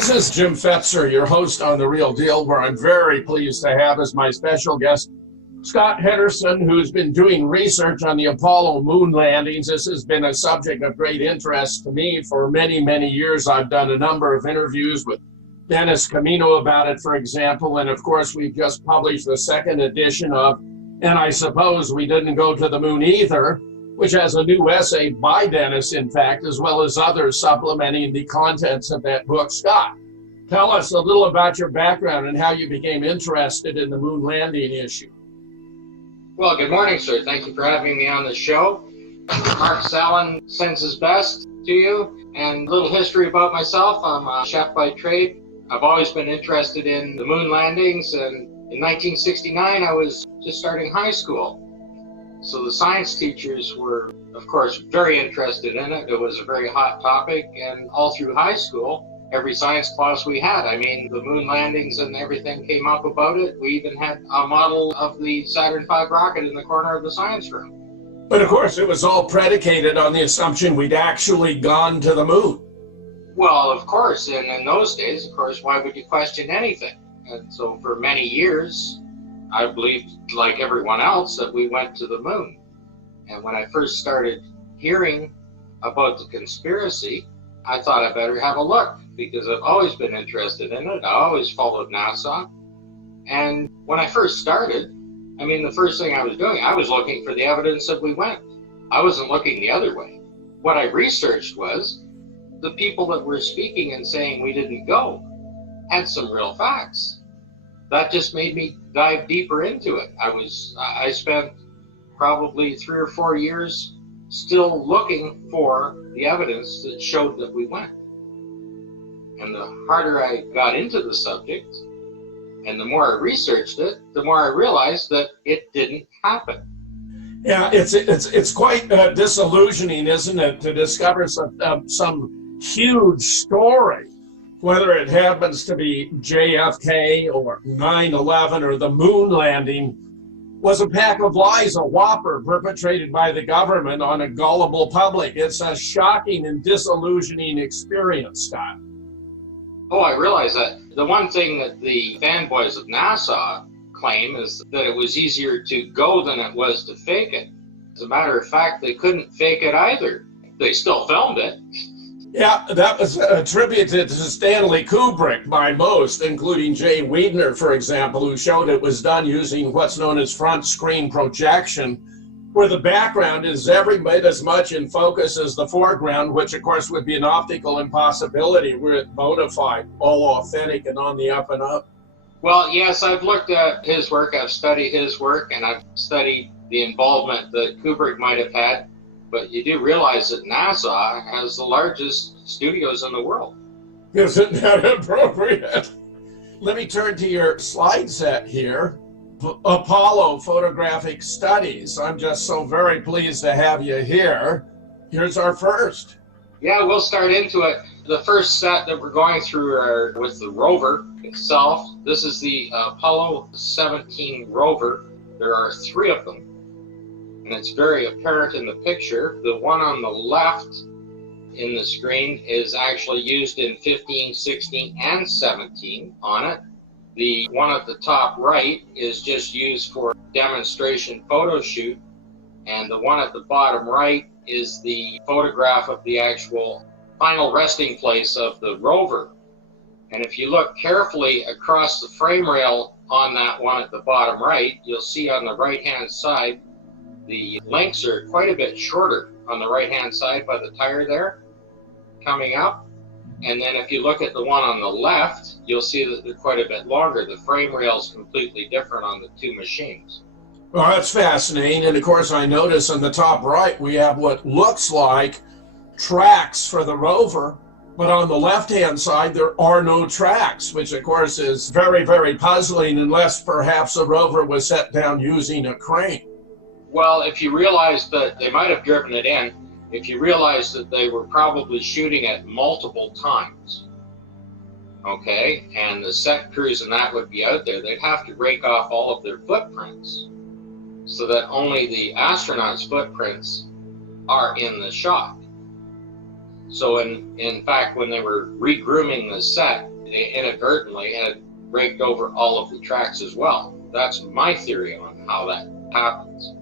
This is Jim Fetzer, your host on The Real Deal, where I'm very pleased to have as my special guest Scott Henderson, who's been doing research on the Apollo moon landings. This has been a subject of great interest to me for many, many years. I've done a number of interviews with Dennis Camino about it, for example, and of course we've just published the second edition of And I Suppose We Didn't Go to the Moon Either, which has a new essay by Dennis, in fact, as well as others supplementing the contents of that book. Scott, tell us a little about your background and how you became interested in the moon landing issue. Well, good morning, sir. Thank you for having me on the show. Mark Sallin sends his best to you. And a little history about myself. I'm a chef by trade. I've always been interested in the moon landings, and in 1969 I was just starting high school. So the science teachers were, of course, very interested in it. It was a very hot topic, and all through high school, every science class we had, the moon landings and everything came up about it. We even had a model of the Saturn V rocket in the corner of the science room. But of course, it was all predicated on the assumption we'd actually gone to the moon. Well, of course, and in those days, of course, why would you question anything? And so for many years, I believed, like everyone else, that we went to the moon. And when I first started hearing about the conspiracy, I thought I better have a look, because I've always been interested in it. I always followed NASA. And when I first started, the first thing I was doing, I was looking for the evidence that we went. I wasn't looking the other way. What I researched was the people that were speaking and saying we didn't go had some real facts. That just made me dive deeper into it. I spent probably 3 or 4 years still looking for the evidence that showed that we went. And the harder I got into the subject, and the more I researched it, the more I realized that it didn't happen. Yeah, it's quite disillusioning, isn't it, to discover some huge story, whether it happens to be JFK or 9/11 or the moon landing, was a pack of lies, a whopper perpetrated by the government on a gullible public. It's a shocking and disillusioning experience, Scott. Oh, I realize that. The one thing that the fanboys of NASA claim is that it was easier to go than it was to fake it. As a matter of fact, they couldn't fake it either. They still filmed it. Yeah, that was attributed to Stanley Kubrick by most, including Jay Weidner, for example, who showed it was done using what's known as front screen projection, where the background is every bit as much in focus as the foreground, which of course would be an optical impossibility were it bona fide, all authentic and on the up and up. Well, yes, I've looked at his work, I've studied his work, and I've studied the involvement that Kubrick might have had. But you do realize that NASA has the largest studios in the world. Isn't that appropriate? Let me turn to your slide set here. Apollo Photographic Studies. I'm just so very pleased to have you here. Here's our first. Yeah, we'll start into it. The first set that we're going through are with the rover itself. This is the Apollo 17 rover. There are 3 of them. And it's very apparent in the picture. The one on the left in the screen is actually used in 15, 16, and 17 on it. The one at the top right is just used for demonstration photo shoot. And the one at the bottom right is the photograph of the actual final resting place of the rover. And if you look carefully across the frame rail on that one at the bottom right, you'll see on the right-hand side the links are quite a bit shorter on the right-hand side by the tire there, coming up. And then if you look at the one on the left, you'll see that they're quite a bit longer. The frame rail is completely different on the 2 machines. Well, that's fascinating. And of course, I notice on the top right, we have what looks like tracks for the rover. But on the left-hand side, there are no tracks, which of course is very, very puzzling, unless perhaps the rover was set down using a crane. Well, if you realize that they might have driven it in, if you realize that they were probably shooting it multiple times, okay, and the set crews and that would be out there, they'd have to rake off all of their footprints so that only the astronauts' footprints are in the shot. So in fact, when they were re-grooming the set, they inadvertently had raked over all of the tracks as well. That's my theory on how that happens.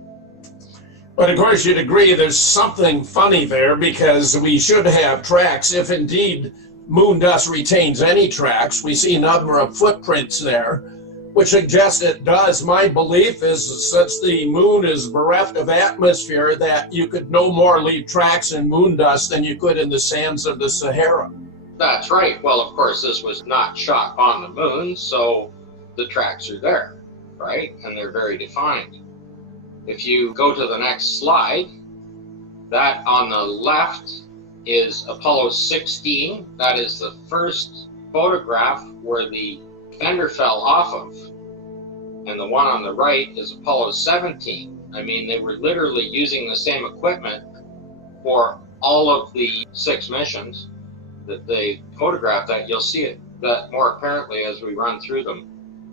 But of course, you'd agree there's something funny there, because we should have tracks. If indeed moon dust retains any tracks, we see a number of footprints there, which suggests it does. My belief is, since the moon is bereft of atmosphere, that you could no more leave tracks in moon dust than you could in the sands of the Sahara. That's right. Well, of course, this was not shot on the moon, so the tracks are there, right? And they're very defined. If you go to the next slide, that on the left is Apollo 16. That is the first photograph where the fender fell off of. And the one on the right is Apollo 17. I mean, they were literally using the same equipment for all of the 6 missions that they photographed. That you'll see it that more apparently as we run through them,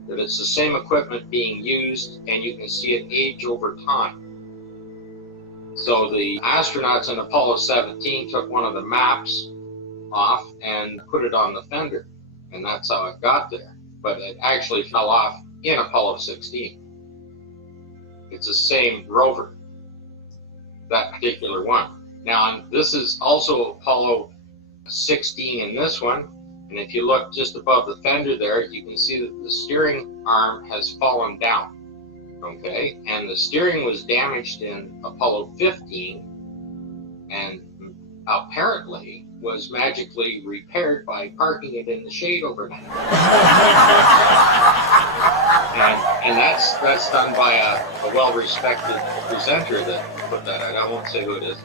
that it's the same equipment being used, and you can see it age over time. So the astronauts in Apollo 17 took one of the maps off and put it on the fender, and that's how it got there. But it actually fell off in Apollo 16. It's the same rover, that particular one. Now, this is also Apollo 16 in this one. And if you look just above the fender there, you can see that the steering arm has fallen down, okay? And the steering was damaged in Apollo 15 and apparently was magically repaired by parking it in the shade overnight. and that's done by a well-respected presenter that put that out. I won't say who it is.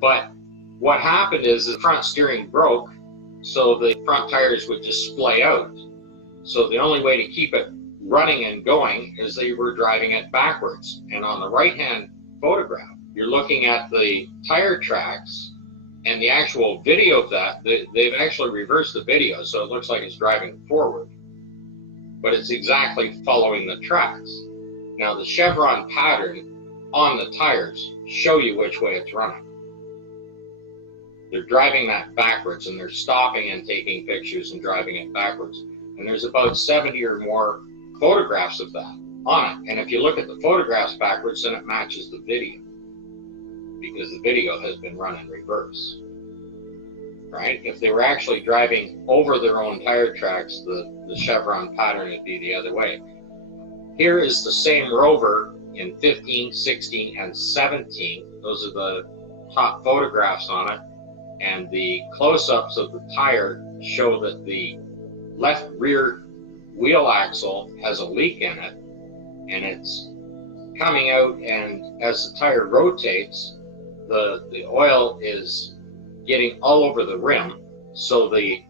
But what happened is the front steering broke, so the front tires would just splay out. So the only way to keep it running and going is they were driving it backwards. And on the right-hand photograph, you're looking at the tire tracks, and the actual video of that, they've actually reversed the video, so it looks like it's driving forward. But it's exactly following the tracks. Now the chevron pattern on the tires show you which way it's running. They're driving that backwards, and they're stopping and taking pictures and driving it backwards. And there's about 70 or more photographs of that on it. And if you look at the photographs backwards, then it matches the video, because the video has been run in reverse, right? If they were actually driving over their own tire tracks, the chevron pattern would be the other way. Here is the same rover in 15, 16, and 17. Those are the top photographs on it. And the close-ups of the tire show that the left rear wheel axle has a leak in it, and it's coming out, and as the tire rotates, the oil is getting all over the rim, so the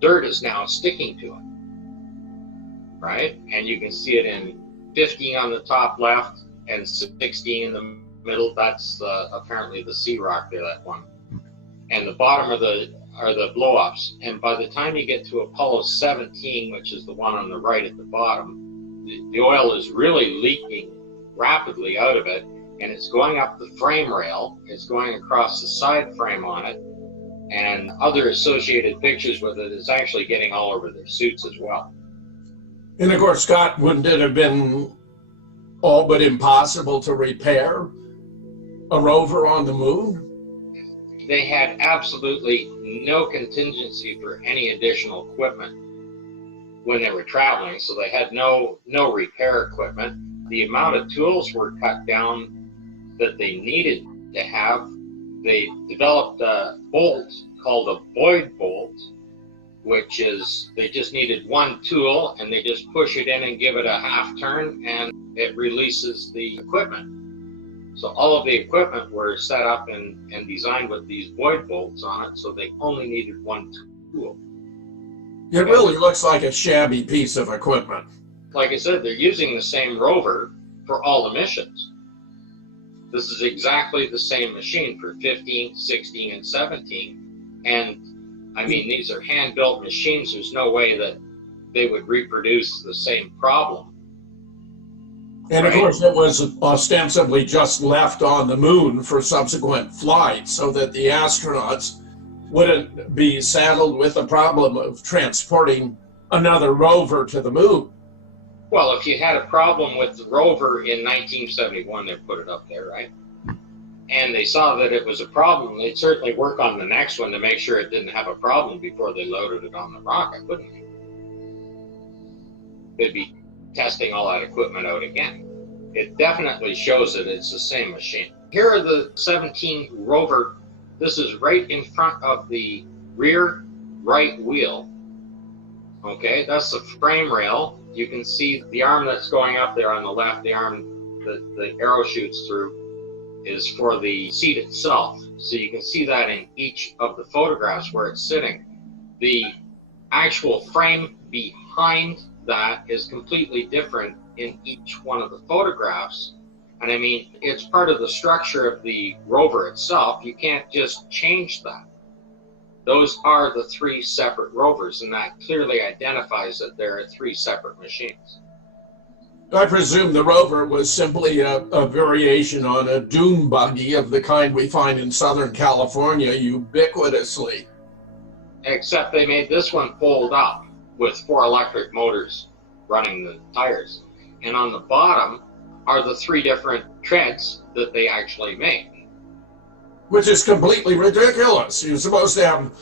dirt is now sticking to it, right? And you can see it in 15 on the top left and 16 in the middle. That's apparently the sea rock there, that one. And the bottom are the blow-ups. And by the time you get to Apollo 17, which is the one on the right at the bottom, the oil is really leaking rapidly out of it, and it's going up the frame rail, it's going across the side frame on it, and other associated pictures with it is actually getting all over their suits as well. And of course, Scott, wouldn't it have been all but impossible to repair a rover on the moon? They had absolutely no contingency for any additional equipment when they were traveling, so they had no repair equipment. The amount of tools were cut down that they needed to have. They developed a bolt called a Boyd bolt, which is, they just needed one tool, and they just push it in and give it a half turn, and it releases the equipment. So all of the equipment were set up and designed with these Boyd bolts on it, so they only needed one tool. It really looks like a shabby piece of equipment. Like I said, they're using the same rover for all the missions. This is exactly the same machine for 15, 16, and 17. And I mean, these are hand-built machines. There's no way that they would reproduce the same problem. And of course, it was ostensibly just left on the moon for subsequent flights, so that the astronauts wouldn't be saddled with the problem of transporting another rover to the moon. Well, if you had a problem with the rover in 1971, they put it up there, right? And they saw that it was a problem, they'd certainly work on the next one to make sure it didn't have a problem before they loaded it on the rocket, wouldn't they? They'd be testing all that equipment out again. It definitely shows that it's the same machine. Here are the 17 rover. This is right in front of the rear right wheel. Okay, that's the frame rail. You can see the arm that's going up there on the left, the arm that the arrow shoots through, is for the seat itself. So you can see that in each of the photographs where it's sitting. The actual frame behind that is completely different in each one of the photographs. And I mean, it's part of the structure of the rover itself. You can't just change that. Those are the 3 separate rovers, and that clearly identifies that there are 3 separate machines. I presume the rover was simply a variation on a dune buggy of the kind we find in Southern California ubiquitously. Except they made this one fold up with 4 electric motors running the tires. And on the bottom are the 3 different treads that they actually make. Which is completely ridiculous. You're supposed to have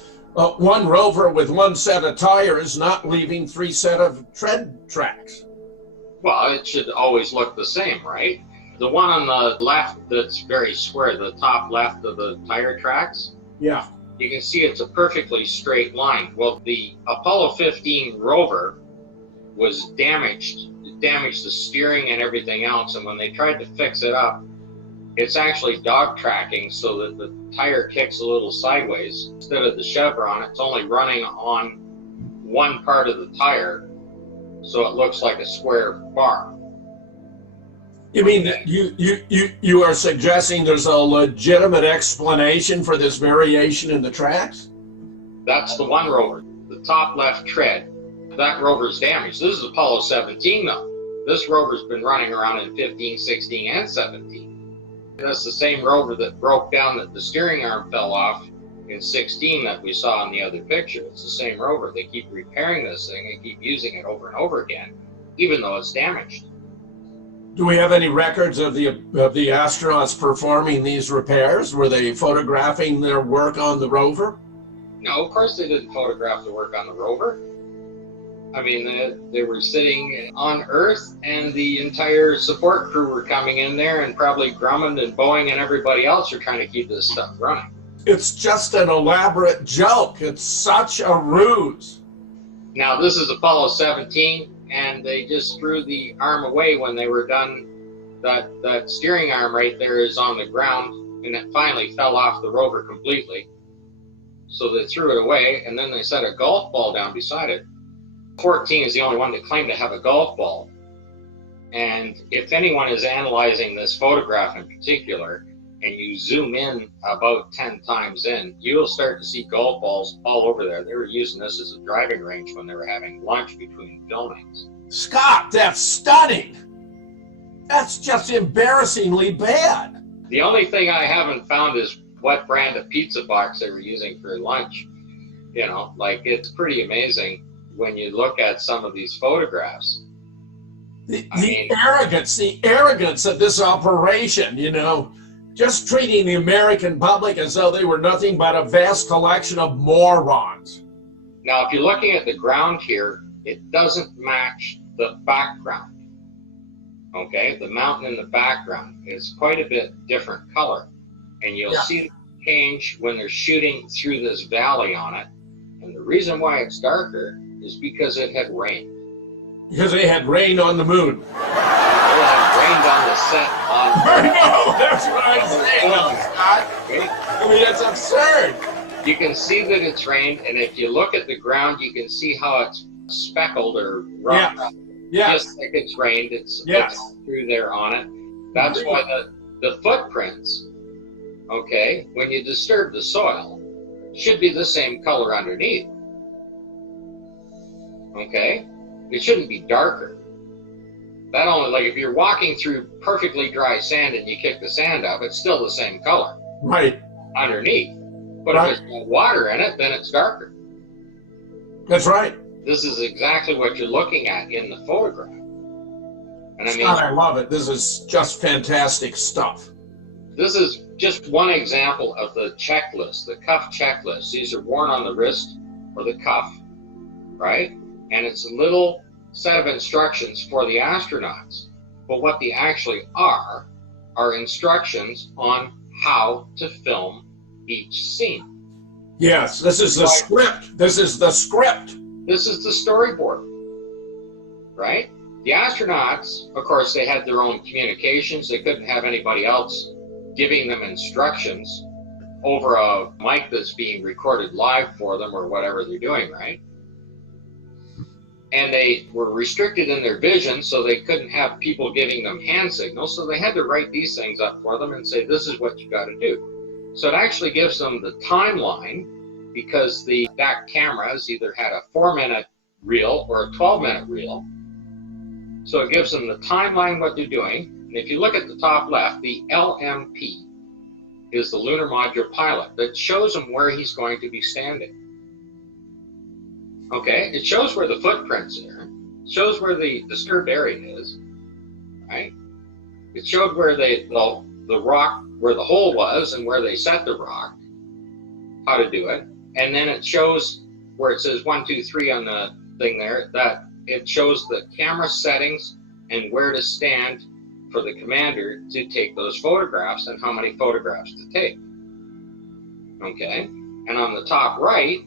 one rover with 1 set of tires, not leaving 3 set of tread tracks. Well, it should always look the same, right? The one on the left that's very square, the top left of the tire tracks, yeah, you can see it's a perfectly straight line. Well, the Apollo 15 rover was damaged. It damaged the steering and everything else, and when they tried to fix it up, it's actually dog tracking so that the tire kicks a little sideways. Instead of the chevron, it's only running on one part of the tire, so it looks like a square bar. You mean that you are suggesting there's a legitimate explanation for this variation in the tracks? That's the one rover, the top left tread. That rover's damaged. This is Apollo 17 though. This rover's been running around in 15, 16, and 17. That's the same rover that broke down, that the steering arm fell off in 16 that we saw in the other picture. It's the same rover. They keep repairing this thing and keep using it over and over again, even though it's damaged. Do we have any records of the astronauts performing these repairs? Were they photographing their work on the rover? No, of course they didn't photograph the work on the rover. I mean, they were sitting on Earth, and the entire support crew were coming in there, and probably Grumman and Boeing and everybody else are trying to keep this stuff running. It's just an elaborate joke. It's such a ruse. Now, this is Apollo 17, and they just threw the arm away when they were done. That steering arm right there is on the ground, and it finally fell off the rover completely. So they threw it away, and then they set a golf ball down beside it. 14 is the only one that claimed to have a golf ball. And if anyone is analyzing this photograph in particular, and you zoom in about 10 times in, you'll start to see golf balls all over there. They were using this as a driving range when they were having lunch between filmings. Scott, that's stunning. That's just embarrassingly bad. The only thing I haven't found is what brand of pizza box they were using for lunch. You know, like, it's pretty amazing when you look at some of these photographs. The arrogance of this operation, you know, just treating the American public as though they were nothing but a vast collection of morons. Now, if you're looking at the ground here, it doesn't match the background. Okay, the mountain in the background is quite a bit different color. And you'll see the change when they're shooting through this valley on it. And the reason why it's darker is because it had rained. Because it had rained on the moon. It had rained on the set I know, that's what I'm saying, Scott. Okay? I mean, it's absurd. You can see that it's rained, and if you look at the ground, you can see how it's speckled or rough. Yeah. Just like it's rained, it's through there on it. That's why the footprints, okay, when you disturb the soil, should be the same color underneath. Okay? It shouldn't be darker. That only, like, if you're walking through perfectly dry sand and you kick the sand up, it's still the same color. Right. Underneath. But Right. if it's got water in it, then it's darker. That's right. This is exactly what you're looking at in the photograph. And I mean, Scott, I love it. This is just fantastic stuff. this is just one example of the checklist, the cuff checklist. These are worn on the wrist or the cuff, right? And it's a little set of instructions for the astronauts. But what they actually are instructions on how to film each scene. Yes, this is the script. This is the script. This is the storyboard, right? The astronauts, of course, they had their own communications. They couldn't have anybody else giving them instructions over a mic that's being recorded live for them or whatever they're doing, right? And they were restricted in their vision, so they couldn't have people giving them hand signals. So they had to write these things up for them and say, this is what you got to do. So it actually gives them the timeline, because the back cameras either had a 4-minute reel or a 12-minute reel. So it gives them the timeline, what they're doing. And if you look at the top left, the LMP is the lunar module pilot that shows him where he's going to be standing. Okay, it shows where the footprints are, it shows where the disturbed area is, right? It showed where the rock, where the hole was and where they set the rock, how to do it. And then it shows where it says 1, 2, 3 on the thing there, that it shows the camera settings and where to stand for the commander to take those photographs and how many photographs to take. Okay, and on the top right,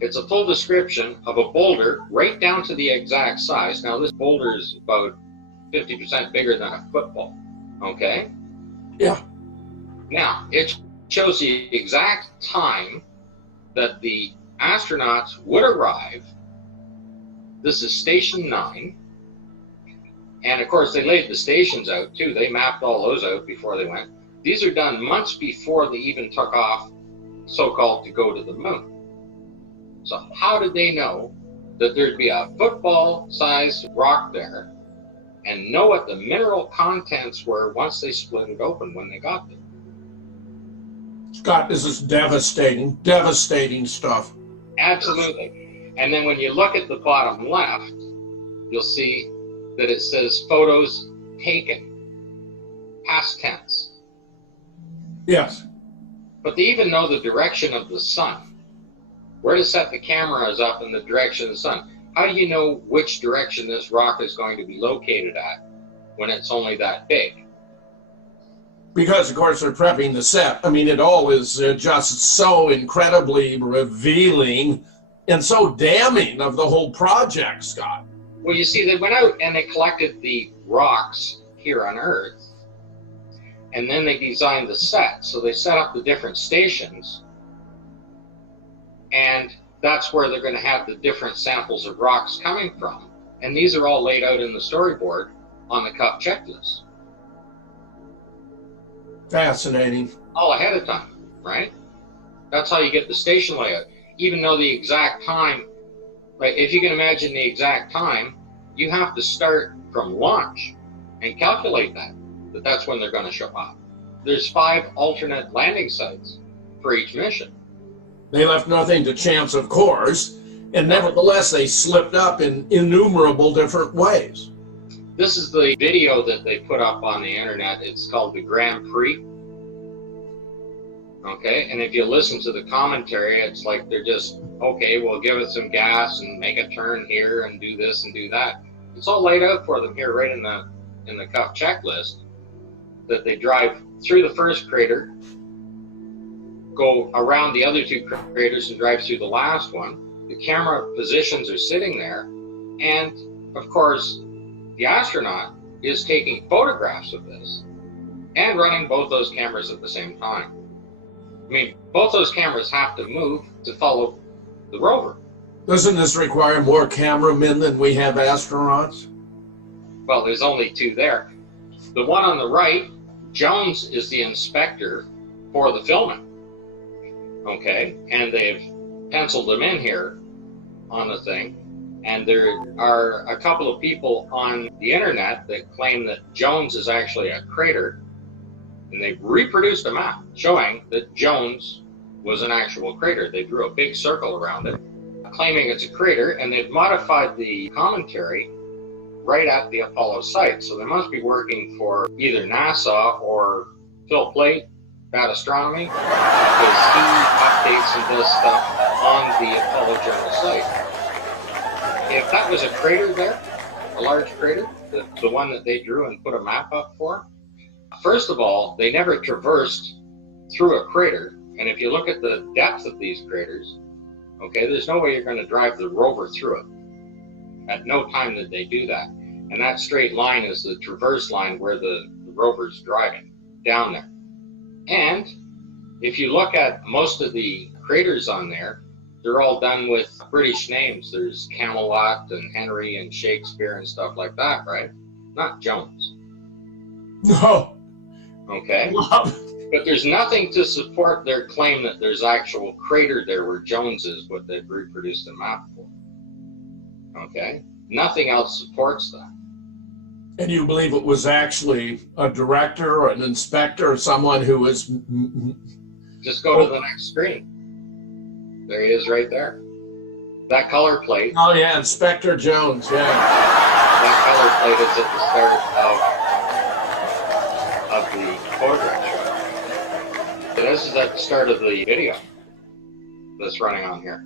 it's a full description of a boulder right down to the exact size. Now this boulder is about 50% bigger than a football, okay? Yeah. Now, it shows the exact time that the astronauts would arrive. This is Station 9. And of course, they laid the stations out too. They mapped all those out before they went. These are done months before they even took off, so-called, to go to the moon. So how did they know that there'd be a football-sized rock there and know what the mineral contents were once they split it open when they got there? Scott, this is devastating, devastating stuff. Absolutely. And then when you look at the bottom left, you'll see that it says photos taken, past tense. Yes. But they even know the direction of the sun, where to set the cameras up in the direction of the sun. How do you know which direction this rock is going to be located at when it's only that big? Because, of course, they're prepping the set. I mean, it all is just so incredibly revealing and so damning of the whole project, Scott. Well, you see, they went out and they collected the rocks here on Earth, and then they designed the set. So they set up the different stations, and that's where they're going to have the different samples of rocks coming from. And these are all laid out in the storyboard on the cup checklist. Fascinating. All ahead of time, right? That's how you get the station layout. Even though the exact time, like if you can imagine the exact time, you have to start from launch and calculate that that's when they're going to show up. There's 5 alternate landing sites for each mission. They left nothing to chance, of course, and nevertheless they slipped up in innumerable different ways. This is the video that they put up on the internet. It's called the Grand Prix. Okay, and if you listen to the commentary, it's like they're just, okay, we'll give it some gas and make a turn here and do this and do that. It's all laid out for them here right in the cup checklist, that they drive through the first crater, go around the other 2 craters and drive through the last one. The camera positions are sitting there, and of course the astronaut is taking photographs of this and running both those cameras at the same time. I mean, both those cameras have to move to follow the rover. Doesn't this require more cameramen than we have astronauts? Well, there's only 2 there. The one on the right, Jones is the inspector for the filming. Okay, and they've penciled him in here on the thing. And there are a couple of people on the internet that claim that Jones is actually a crater. And they've reproduced a map showing that Jones was an actual crater. They drew a big circle around it, claiming it's a crater, and they've modified the commentary right at the Apollo site. So they must be working for either NASA or Phil Plait, Bad Astronomy, because he updates and does stuff on the Apollo Journal site. If that was a crater there, a large crater, the one that they drew and put a map up for, first of all, they never traversed through a crater. And if you look at the depth of these craters, okay, there's no way you're going to drive the rover through it. At no time did they do that. And that straight line is the traverse line where the rover's driving down there. And if you look at most of the craters on there, they're all done with British names. There's Camelot and Henry and Shakespeare and stuff like that, right? Not Jones. No. Okay. But there's nothing to support their claim that there's actual crater there where Jones is, what they've reproduced a map for. Okay? Nothing else supports that. And you believe it was actually a director or an inspector or someone who was... Just go to the next screen. There he is right there. That color plate. Oh yeah, Inspector Jones, yeah. That color plate is at the start of the photograph shot. So this is at the start of the video that's running on here.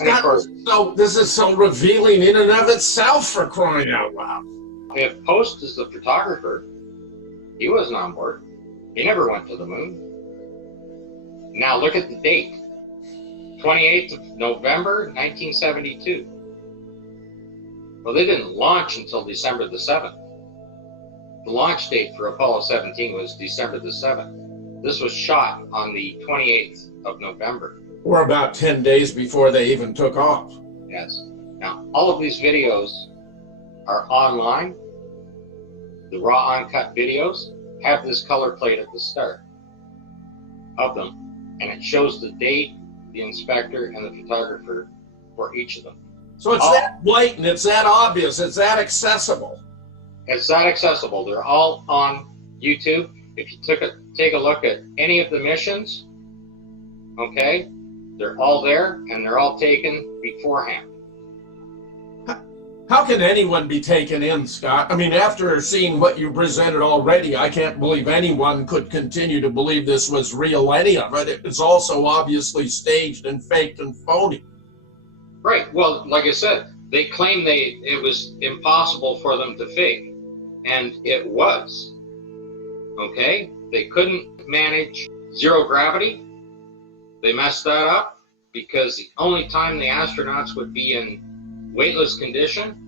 And of course, so this is so revealing in and of itself, for crying out loud. if Post is the photographer, he wasn't on board. He never went to the moon. Now look at the date. 28th of November, 1972. Well, they didn't launch until December the 7th. The launch date for Apollo 17 was December the 7th. This was shot on the 28th of November. Or about 10 days before they even took off. Yes. Now, all of these videos are online. The raw uncut videos have this color plate at the start of them, and it shows the date, the inspector, and the photographer for each of them. So it's that blatant, it's that obvious, it's that accessible. It's that accessible. They're all on YouTube. If you take a look at any of the missions, okay, they're all there, and they're all taken beforehand. How can anyone be taken in, Scott? I mean, after seeing what you presented already, I can't believe anyone could continue to believe this was real, any of it. It was also obviously staged and faked and phony. Right. Well, like I said, they claim it was impossible for them to fake, and it was. Okay? They couldn't manage zero gravity. They messed that up because the only time the astronauts would be in weightless condition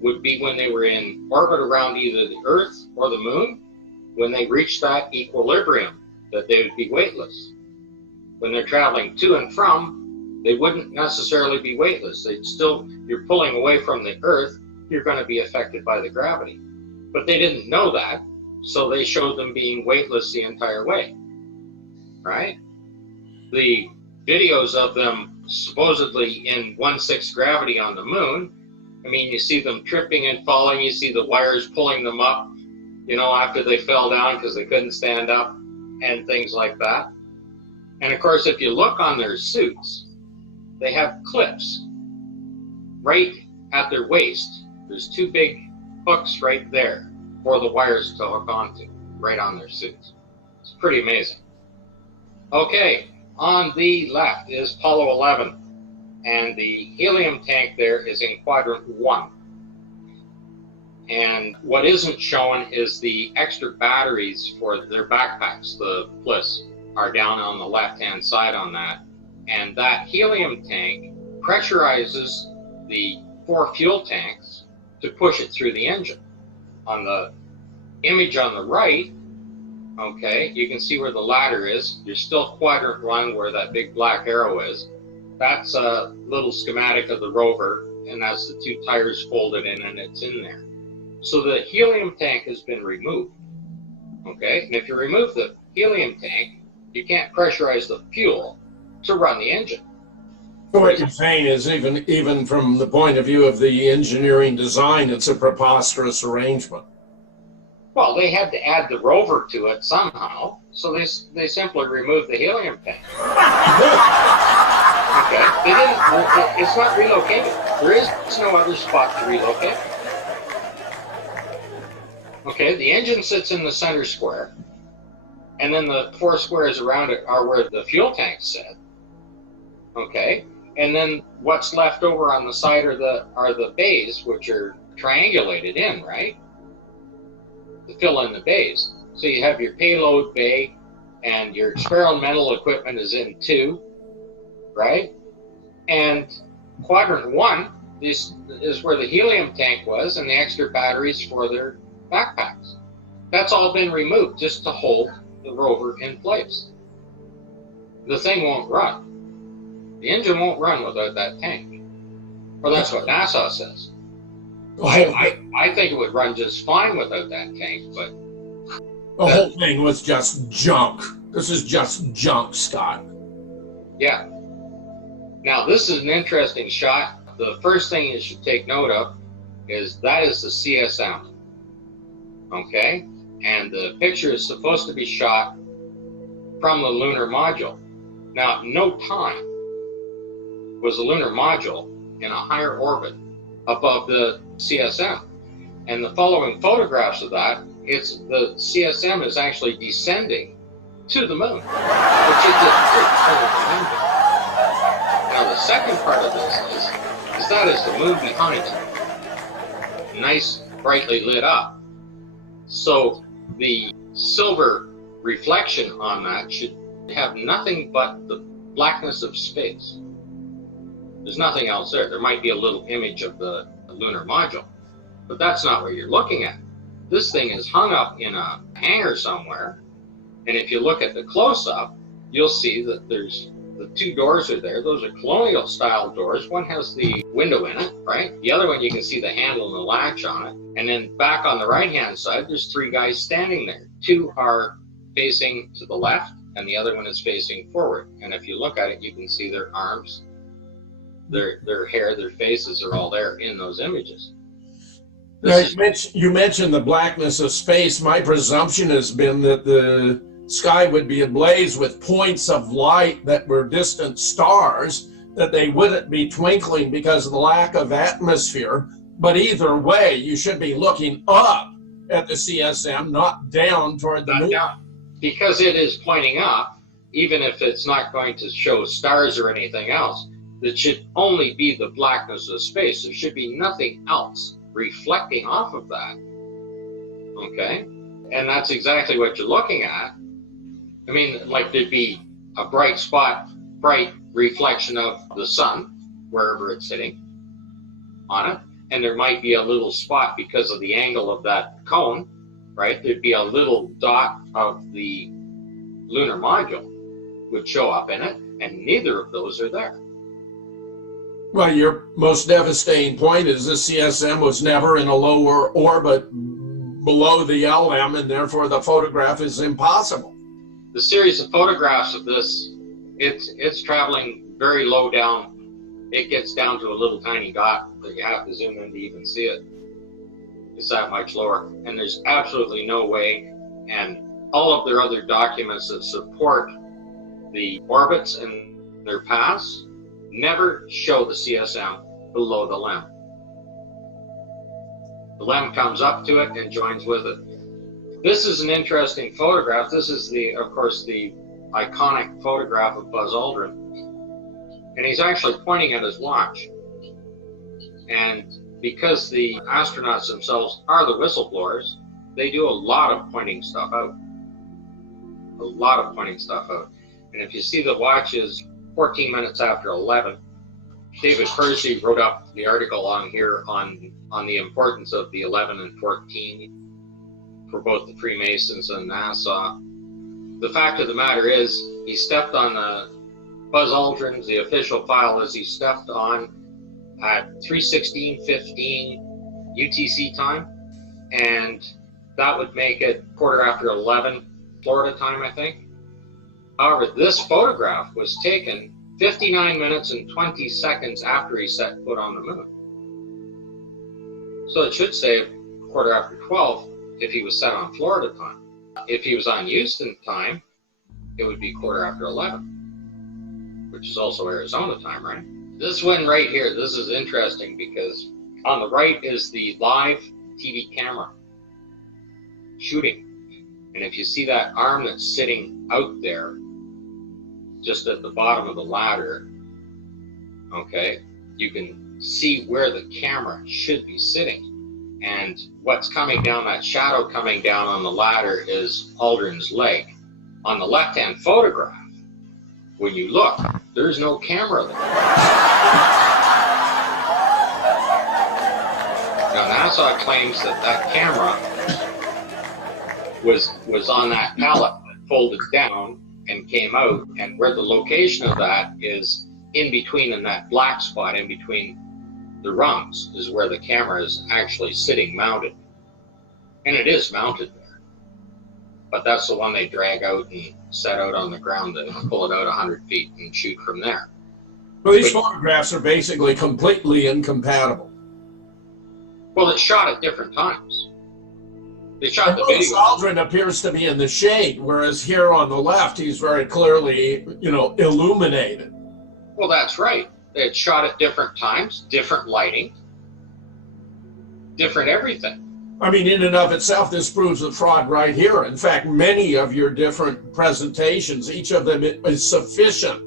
would be when they were in orbit around either the Earth or the Moon. When they reached that equilibrium, that they would be weightless. When they're traveling to and from, they wouldn't necessarily be weightless. They'd still, you're pulling away from the Earth, you're going to be affected by the gravity. But they didn't know that, so they showed them being weightless the entire way, right? The videos of them supposedly in 1/6 gravity on the Moon, I mean, you see them tripping and falling, you see the wires pulling them up, you know, after they fell down because they couldn't stand up and things like that. And of course, if you look on their suits, they have clips right at their waist. There's two big hooks right there for the wires to hook onto, right on their suits. It's pretty amazing. Okay, on the left is Apollo 11, and the helium tank there is in quadrant 1. And what isn't shown is the extra batteries for their backpacks, the Bliss, are down on the left-hand side on that. And that helium tank pressurizes the 4 fuel tanks to push it through the engine. On the image on the right, okay, you can see where the ladder is. You're still quadrant 1 where that big black arrow is. That's a little schematic of the rover, and that's the 2 tires folded in, and it's in there. So the helium tank has been removed, okay? And if you remove the helium tank, you can't pressurize the fuel to run the engine. So what you're saying is even from the point of view of the engineering design, it's a preposterous arrangement. Well, they had to add the rover to it somehow, so they simply removed the helium tank. Okay, they didn't. It's not relocated. There is no other spot to relocate. Okay, the engine sits in the center square, and then the 4 squares around it are where the fuel tanks sit. Okay, and then what's left over on the side are the bays, which are triangulated in, right? To fill in the bays. So you have your payload bay, and your experimental equipment is in 2, right? And quadrant 1 is where the helium tank was, and the extra batteries for their backpacks. That's all been removed just to hold the rover in place. The thing won't run. The engine won't run without that tank. Well, that's what NASA says. I think it would run just fine without that tank, but the whole thing was just junk. This is just junk, Scott. Yeah. Now, this is an interesting shot. The first thing you should take note of is that is the CSM. Okay? And the picture is supposed to be shot from the lunar module. Now, at no time was the lunar module in a higher orbit above the CSM. And the following photographs of that, the CSM is actually descending to the moon, which is Now, the second part of this is that is the moon behind it, nice, brightly lit up. So the silver reflection on that should have nothing but the blackness of space. There's nothing else there. There might be a little image of the lunar module, but that's not what you're looking at. This thing is hung up in a hangar somewhere, and if you look at the close-up, you'll see that there's the 2 doors are there. Those are colonial-style doors. One has the window in it, right? The other one, you can see the handle and the latch on it. And then back on the right-hand side, there's 3 guys standing there. 2 are facing to the left, and the other one is facing forward. And if you look at it, you can see their arms, their hair, their faces are all there in those images. Now, you mentioned the blackness of space. My presumption has been that the sky would be ablaze with points of light that were distant stars, that they wouldn't be twinkling because of the lack of atmosphere. But either way, you should be looking up at the CSM, not down toward the moon. Because it is pointing up, even if it's not going to show stars or anything else, it should only be the blackness of space. There should be nothing else reflecting off of that. Okay? And that's exactly what you're looking at. I mean, like there'd be a bright reflection of the sun, wherever it's sitting on it. And there might be a little spot because of the angle of that cone, right? There'd be a little dot of the lunar module would show up in it, and neither of those are there. Well, your most devastating point is the CSM was never in a lower orbit below the LM, and therefore the photograph is impossible. The series of photographs of this, it's traveling very low down. It gets down to a little tiny dot that you have to zoom in to even see it. It's that much lower. And there's absolutely no way, and all of their other documents that support the orbits and their paths never show the CSM below the LEM. The LEM comes up to it and joins with it. This is an interesting photograph. This is of course, the iconic photograph of Buzz Aldrin. And he's actually pointing at his watch. And because the astronauts themselves are the whistleblowers, they do a lot of pointing stuff out. A lot of pointing stuff out. And if you see the watch is 14 minutes after 11, David Percy wrote up the article on here on the importance of the 11 and 14 for both the Freemasons and NASA. The fact of the matter is, he stepped on Buzz Aldrin's, the official file is he stepped on at 3:16:15 UTC time, and that would make it 11:15 Florida time, I think. However, this photograph was taken 59 minutes and 20 seconds after he set foot on the moon. So it should say 12:15, if he was set on Florida time. If he was on Houston time, it would be 11:15, which is also Arizona time, right? This one right here, this is interesting because on the right is the live TV camera shooting. And if you see that arm that's sitting out there, just at the bottom of the ladder, okay, you can see where the camera should be sitting. And what's coming down, that shadow coming down on the ladder, is Aldrin's leg. On the left-hand photograph, when you look, there's no camera there. Now NASA claims that that camera was on that pallet that folded down and came out, and where the location of that is in between, in that black spot in between the rungs, is where the camera is actually sitting mounted. And it is mounted there. But that's the one they drag out and set out on the ground and pull it out 100 feet and shoot from there. Well, these photographs are basically completely incompatible. Well, it's shot at different times. They shot the video. Aldrin appears to be in the shade, whereas here on the left, he's very clearly, illuminated. Well, that's right. It's shot at different times, different lighting, different everything. I mean, in and of itself, this proves a fraud right here. In fact, many of your different presentations, each of them is sufficient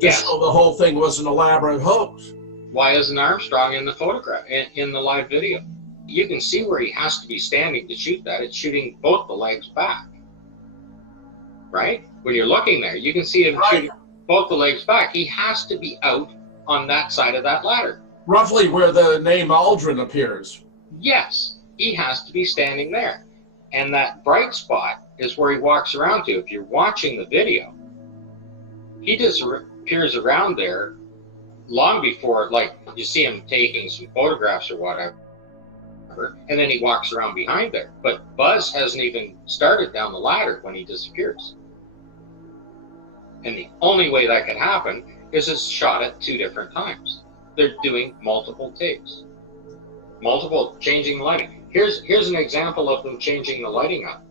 to show the whole thing was an elaborate hoax. Why isn't Armstrong in the photograph, in the live video? You can see where he has to be standing to shoot that. It's shooting both the legs back, right? When you're looking there, you can see him shooting both the legs back. He has to be out on that side of that ladder. Roughly where the name Aldrin appears. Yes, he has to be standing there. And that bright spot is where he walks around to. If you're watching the video, he disappears around there long before, like, you see him taking some photographs or whatever, and then he walks around behind there. But Buzz hasn't even started down the ladder when he disappears. And the only way that could happen is it's shot at 2 different times. They're doing multiple takes, multiple changing lighting. Here's an example of them changing the lighting up.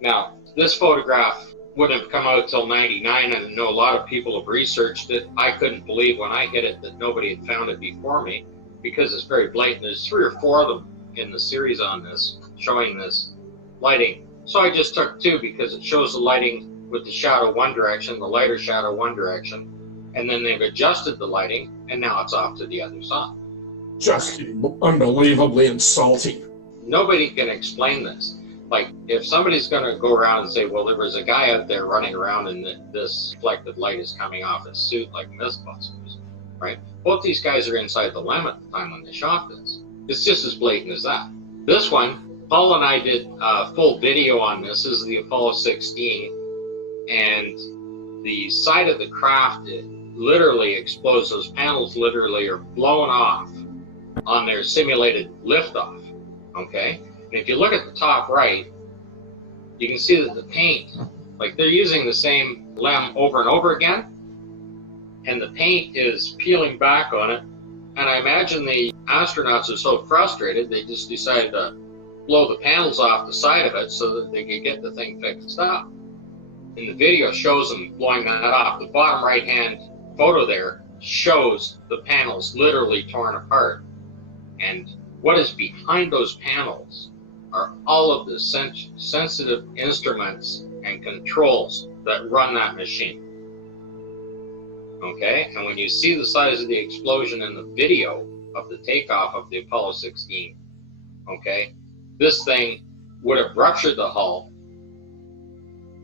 Now, this photograph wouldn't have come out till 99, and I know a lot of people have researched it. I couldn't believe when I hit it that nobody had found it before me, because it's very blatant. There's 3 or 4 of them in the series on this, showing this lighting. So I just took 2 because it shows the lighting with the shadow one direction, the lighter shadow one direction, and then they've adjusted the lighting, and now it's off to the other side. Just unbelievably insulting. Nobody can explain this. Like, if somebody's going to go around and say, well, there was a guy out there running around and this reflected light is coming off his suit like Mythbusters, right? Both these guys are inside the limb at the time when they shot this. It's just as blatant as that. This one, Paul and I did a full video on this. This is the Apollo 16, and the side of the craft, it literally explodes. Those panels literally are blown off on their simulated liftoff, okay? And if you look at the top right, you can see that the paint, like, they're using the same lem over and over again, and the paint is peeling back on it. And I imagine the astronauts are so frustrated, they just decided to blow the panels off the side of it so that they could get the thing fixed up. And the video shows them blowing that off. The bottom right-hand photo there shows the panels literally torn apart. And what is behind those panels are all of the sensitive instruments and controls that run that machine. Okay, and when you see the size of the explosion in the video of the takeoff of the Apollo 16, okay, this thing would have ruptured the hull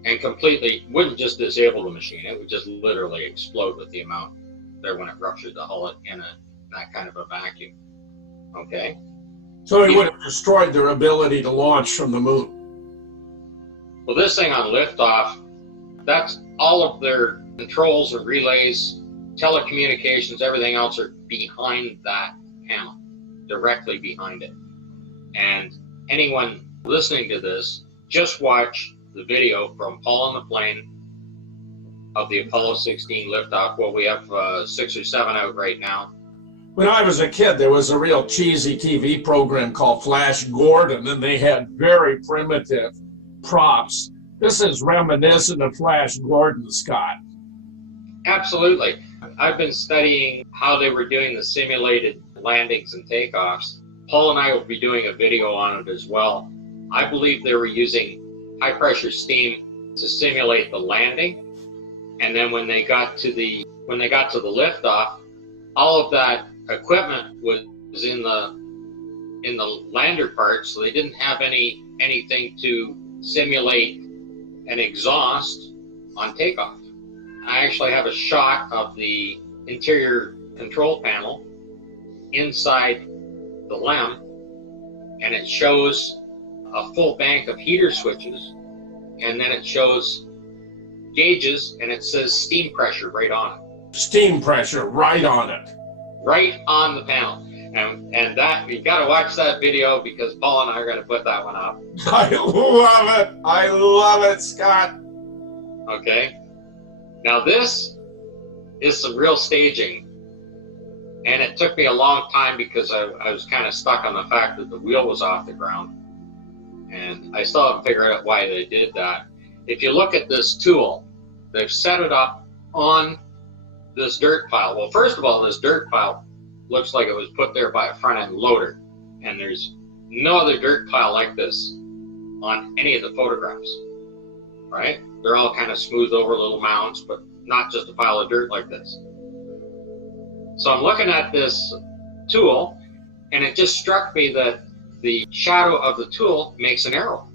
and completely, wouldn't just disable the machine, it would just literally explode with the amount there when it ruptured the hull in that kind of a vacuum. Okay? So it would have destroyed their ability to launch from the moon. Well, this thing on liftoff, that's all of their controls and relays, telecommunications, everything else are behind that panel, directly behind it. And anyone listening to this, just watch the video from Paul on the plane of the Apollo 16 liftoff. Well, we have 6 or 7 out right now. When I was a kid, there was a real cheesy TV program called Flash Gordon, and they had very primitive props. This is reminiscent of Flash Gordon, Scott. Absolutely. I've been studying how they were doing the simulated landings and takeoffs. Paul and I will be doing a video on it as well. I believe they were using high pressure steam to simulate the landing, and then when they got to the liftoff, all of that equipment was in the lander part, so they didn't have anything to simulate an exhaust on takeoff. I actually have a shot of the interior control panel inside the LEM, and it shows a full bank of heater switches, and then it shows gauges, and it says steam pressure right on it. Steam pressure right on it. Right on the panel. And that, you got to watch that video because Paul and I are going to put that one up. I love it. I love it, Scott. Okay. Now this is some real staging, and it took me a long time because I was kind of stuck on the fact that the wheel was off the ground, and I still haven't figured out why they did that. If you look at this tool, they've set it up on this dirt pile. Well, first of all, this dirt pile looks like it was put there by a front-end loader, and there's no other dirt pile like this on any of the photographs, right? They're all kind of smoothed over little mounds, but not just a pile of dirt like this. So I'm looking at this tool, and it just struck me that the shadow of the tool makes an arrow.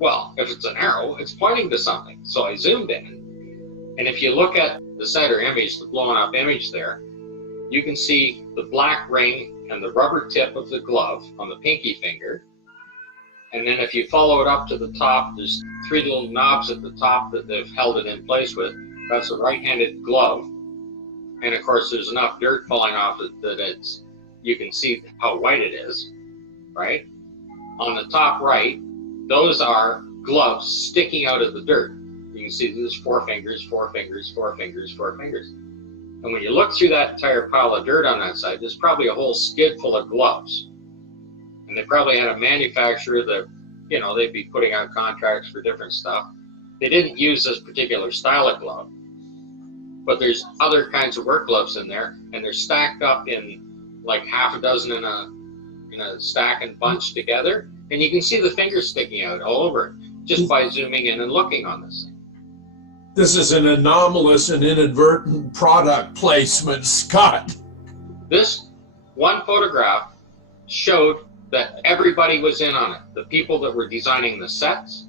Well, if it's an arrow, it's pointing to something. So I zoomed in, and if you look at the center image, the blown up image there, you can see the black ring and the rubber tip of the glove on the pinky finger. And then if you follow it up to the top, there's 3 little knobs at the top that they've held it in place with. That's a right-handed glove. And of course, there's enough dirt falling off it that you can see how white it is, right? On the top right, those are gloves sticking out of the dirt. You can see there's 4 fingers, 4 fingers, 4 fingers, 4 fingers. And when you look through that entire pile of dirt on that side, there's probably a whole skid full of gloves. And they probably had a manufacturer that, you know, they'd be putting out contracts for different stuff. They didn't use this particular style of glove, but there's other kinds of work gloves in there, and they're stacked up in like half a dozen in a stack and bunched together. And you can see the fingers sticking out all over it just by zooming in and looking on this thing. This is an anomalous and inadvertent product placement, Scott. This one photograph showed that everybody was in on it. The people that were designing the sets,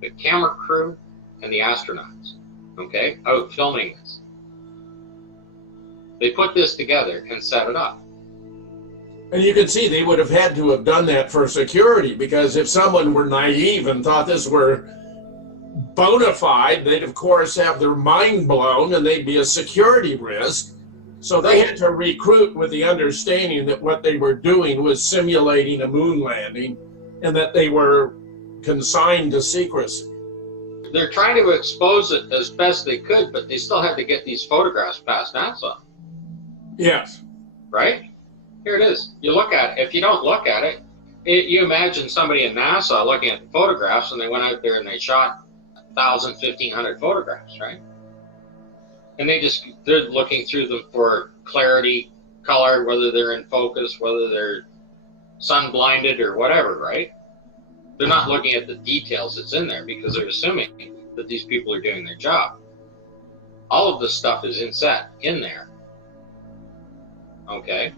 the camera crew, and the astronauts, okay, out filming this. They put this together and set it up. And you can see they would have had to have done that for security, because if someone were naive and thought this were bona fide, they'd of course have their mind blown and they'd be a security risk. So they had to recruit with the understanding that what they were doing was simulating a moon landing and that they were consigned to secrecy. They're trying to expose it as best they could, but they still had to get these photographs past NASA. Yes. Right? Here it is. You look at it. If you don't look at it, you imagine somebody at NASA looking at the photographs, and they went out there and they shot 1,000, 1,500 photographs, right? And they're looking through them for clarity, color, whether they're in focus, whether they're sun blinded or whatever, right? They're not looking at the details that's in there because they're assuming that these people are doing their job. All of this stuff is in there. Okay?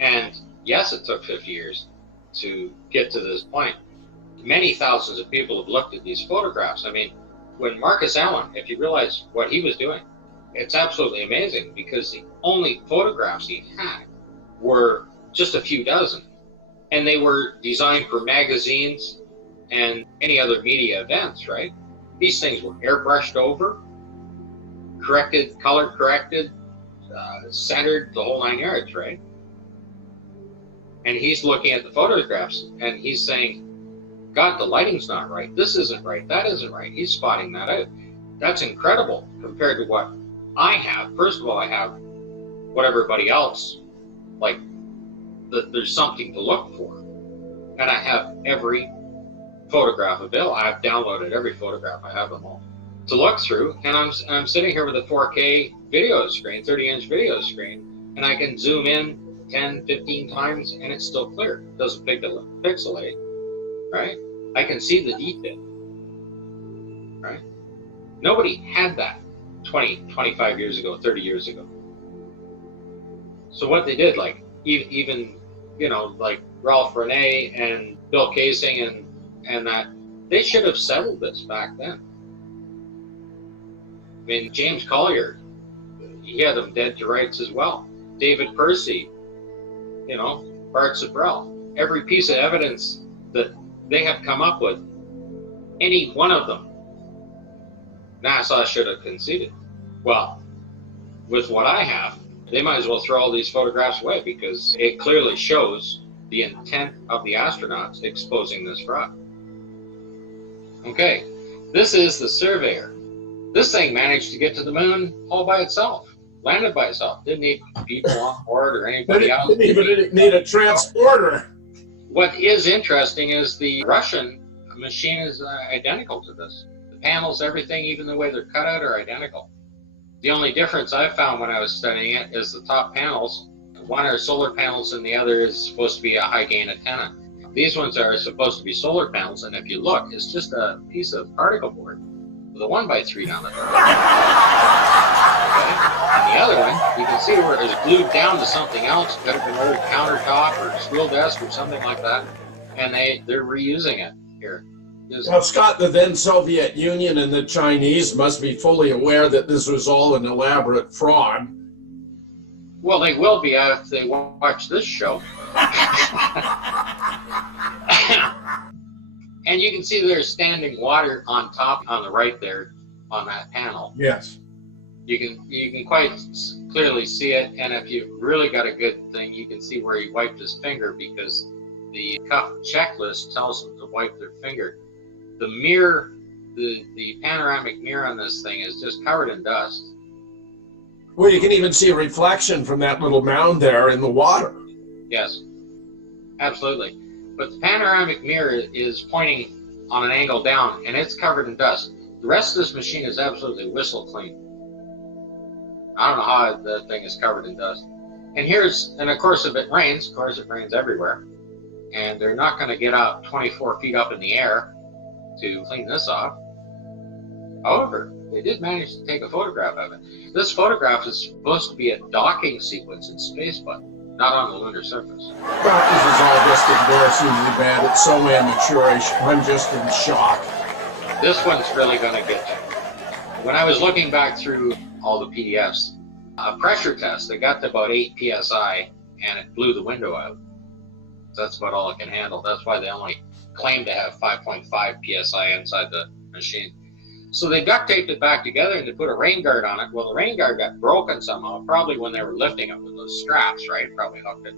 And yes, it took 50 years to get to this point. Many thousands of people have looked at these photographs. I mean, when Marcus Allen, if you realize what he was doing, it's absolutely amazing because the only photographs he had were just a few dozen. And they were designed for magazines and any other media events, right? These things were airbrushed over, corrected, color corrected, centered, the whole 9 yards, right? And he's looking at the photographs and he's saying, God, the lighting's not right. This isn't right. That isn't right. He's spotting that out. That's incredible compared to what I have. First of all, I have what everybody else, like, there's something to look for. And I have every photograph available. I've downloaded every photograph. I have them all to look through. And I'm sitting here with a 4K video screen, 30-inch video screen, and I can zoom in 10, 15 times, and it's still clear. It doesn't pixelate, right? I can see the detail, right? Nobody had that 20, 25 years ago, 30 years ago. So what they did, like, even, you know, like Ralph Renee and Bill Casing and that, they should have settled this back then. I mean, James Collier, he had them dead to rights as well. David Percy, you know, Bart Sabrell. Every piece of evidence that they have come up with, any one of them, NASA should have conceded. Well, with what I have, they might as well throw all these photographs away because it clearly shows the intent of the astronauts exposing this fraud. Okay, this is the Surveyor. This thing managed to get to the moon all by itself, landed by itself. Didn't need people on board or anybody else. Didn't even need a transporter. What is interesting is the Russian machine is identical to this. The panels, everything, even the way they're cut out, are identical. The only difference I found when I was studying it is the top panels. One are solar panels and the other is supposed to be a high gain antenna. These ones are supposed to be solar panels, and if you look, it's just a piece of particle board with a 1x3 down the front. Okay. And the other one, you can see where it was glued down to something else. It could have been an old countertop or a school desk or something like that. And they're reusing it here. Well, Scott, the then Soviet Union and the Chinese must be fully aware that this was all an elaborate fraud. Well, they will be if they watch this show. And you can see there's standing water on top, on the right there, on that panel. Yes. You can quite clearly see it, and if you've really got a good thing, you can see where he wiped his finger because the cuff checklist tells them to wipe their finger. The mirror, the panoramic mirror on this thing is just covered in dust. Well, you can even see a reflection from that little mound there in the water. Yes, absolutely. But the panoramic mirror is pointing on an angle down, and it's covered in dust. The rest of this machine is absolutely whistle clean. I don't know how the thing is covered in dust. And of course, if it rains everywhere. And they're not going to get out 24 feet up in the air to clean this off. However, they did manage to take a photograph of it. This photograph is supposed to be a docking sequence in space, but not on the lunar surface. Well, this is all just embarrassingly bad. It's so amateurish. I'm just in shock. This one's really going to get you. When I was looking back through all the PDFs, a pressure test, they got to about 8 psi, and it blew the window out. That's about all it can handle. That's why they only claim to have 5.5 psi inside the machine. So they duct taped it back together and they put a rain guard on it. Well, the rain guard got broken somehow, probably when they were lifting it with those straps, right? Probably hooked it,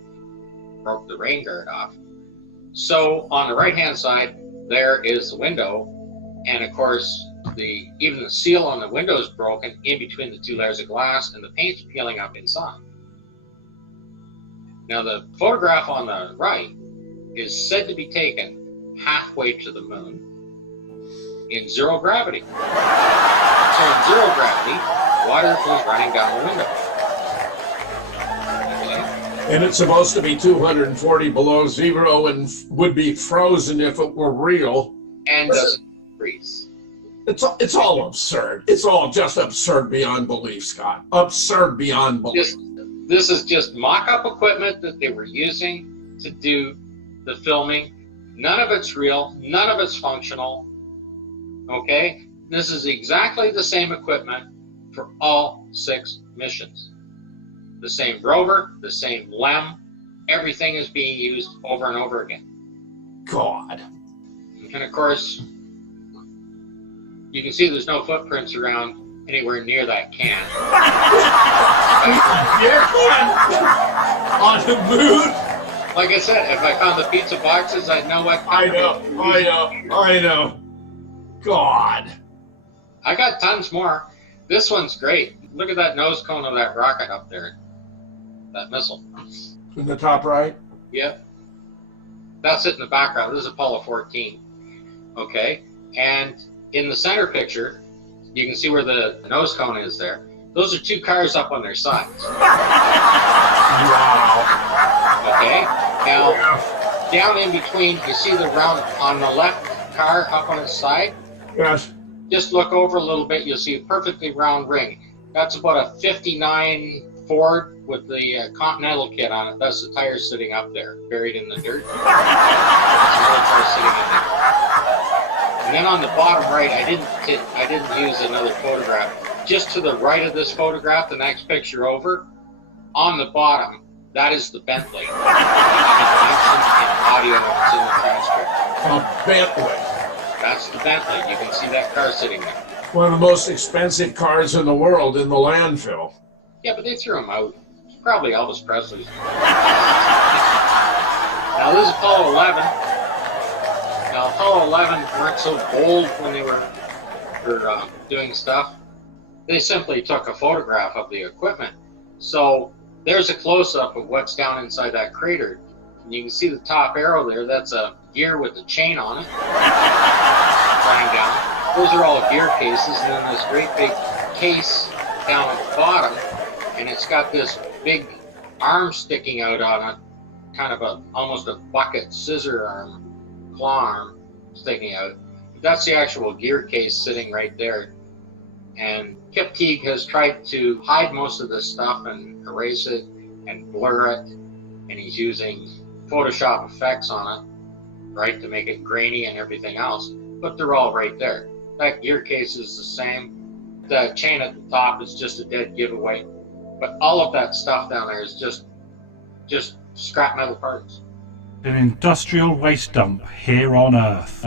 broke the rain guard off. So on the right-hand side, there is the window. And of course, even the seal on the window is broken in between the two layers of glass, and the paint's peeling up inside. Now, the photograph on the right is said to be taken halfway to the moon in zero gravity. So in zero gravity, water is running down the window. Okay. And it's supposed to be 240 below zero and would be frozen if it were real. And doesn't freeze. It's all absurd. It's all just absurd beyond belief, Scott. Absurd beyond belief. This is just mock-up equipment that they were using to do the filming. None of it's real. None of it's functional. Okay? This is exactly the same equipment for all 6 missions. The same rover, the same LEM. Everything is being used over and over again. God. And of course, you can see there's no footprints around anywhere near that can. On the moon? Like I said, if I found the pizza boxes, I'd know what I know. God. I got tons more. This one's great. Look at that nose cone of that rocket up there. that missile. In the top right? Yep. That's it in the background. This is Apollo 14. Okay. And in the center picture, you can see where the nose cone is there. Those are two cars up on their sides. Wow. Okay. Now, down in between, you see the round on the left car up on its side? Yes. Just look over a little bit, you'll see a perfectly round ring. That's about a 59 Ford with the Continental kit on it. That's the tire sitting up there, buried in the dirt. That's another car sitting in there. And then on the bottom right, I didn't use another photograph. Just to the right of this photograph, the next picture over, on the bottom, that is the Bentley. It's mentioned in audio and it's in the transcript. A Bentley. That's the Bentley. You can see that car sitting there. One of the most expensive cars in the world in the landfill. Yeah, but they threw him out. Probably Elvis Presley's. Now this is Apollo 11. Now Apollo 11 weren't so bold when they were doing stuff. They simply took a photograph of the equipment. So there's a close-up of what's down inside that crater. And you can see the top arrow there. That's a gear with a chain on it. Flying down. Those are all gear cases, and then this great big case down at the bottom, and it's got this big arm sticking out on it, kind of almost a bucket scissor arm, claw arm sticking out. That's the actual gear case sitting right there. And Kip Teague has tried to hide most of this stuff and erase it and blur it, and he's using Photoshop effects on it, right, to make it grainy and everything else, but they're all right there. That gear case is the same. The chain at the top is just a dead giveaway. But all of that stuff down there is just scrap metal parts. An industrial waste dump here on Earth.